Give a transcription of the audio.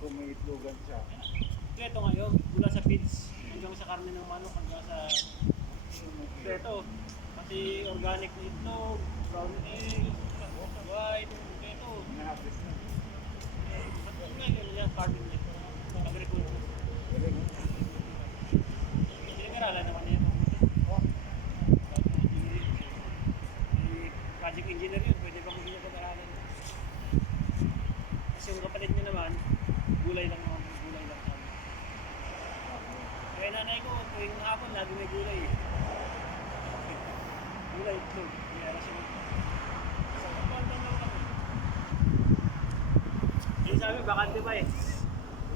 kung may itlogan siya. Kaya ito ngayon, mula sa feeds hanggang sa karne ng manok hanggang sa ito. Pati organic na itlog, brown egg, white, ito. Hinahapis na. At ngayon niya, farming niya. Agriculture. Galing. Pinag-aralan naman niya. Project engineer yun, pwede ba hindi niya pag-aralan? Kasi yung kapatid niya naman, gulay lang naman, gulay lang naman. Kaya nanay ko, tuwing hapon, lagi may gulay eh. Gulay ito. Kaya kasi sa kapatid lang kami. Yung sabi, bakante pa eh.